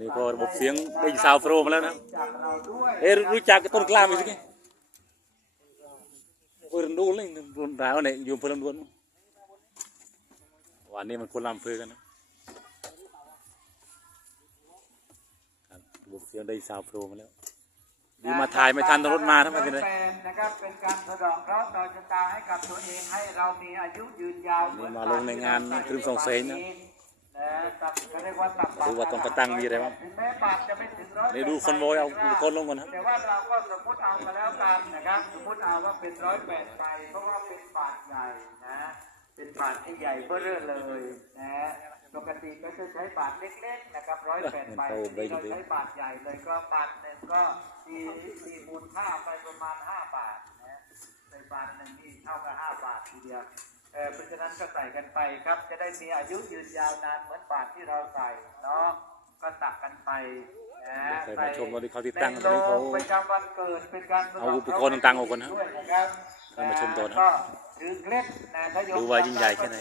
นี่ก็ระบบเสียงได้ซาวโฟรมาแล้วนะจากเราด้วยเอ๊ะรู้จักต้นกล้ามไหมสิแกปืนดูเลยรุนแรงเนี่ยอยู่พลังดวนวันนี้มันคนลำเพอกันนะครับระบบเสียงได้ซาวโฟรมาแล้วดูมาถ่ายไม่ทันตอนรถมาทั้งหมดเลยแฟนนะครับเป็นการสะเดาะเคราะห์ต่อชะตาให้กับตัวเองให้เรามีอายุยืนยาวนี่มาลงในงานครึ่งสองเซนนะ ดูว่าตรงกระตังมีอะไรบ้างถึงแม้บาทจะไม่ถึงร้อยนี่ดูคอนโวยเอาอุปกรณ์ลงก่อนนะแต่ว่าเราก็สมมติเอามาแล้วกันนะครับสมมติเอาว่าเป็นร้อยแปดไปเพราะว่าเป็นบาทใหญ่นะเป็นบาทที่ใหญ่เบ้อเร่อเลยนะปกติก็จะใช้บาทเล็กๆนะครับร้อยแปดใบทีนี้เราใช้บาทใหญ่เลยก็บาทหนึ่งก็มีมีมูลค่าไปประมาณห้าบาทนะในบาทหนึ่งนี่เท่ากับห้าบาททีเดียว เออเพราะฉะนั้นก็ใส่กันไปครับ จะได้มีอายุยืนยาวนานเหมือนบาทที่เราใส่เนาะก็ตักกันไปนะใครมาชมตอนที่เขาติดตั้งตอนนี้เขาเป็นการวันเกิดเป็นการเอาอุปกรณ์ต่างๆออกก่อนนะด้วยนะครับใครมาชมต่อนะก็ถือเคล็ดนะถ้าโยมดูว่ายิ่งใหญ่แค่ไหน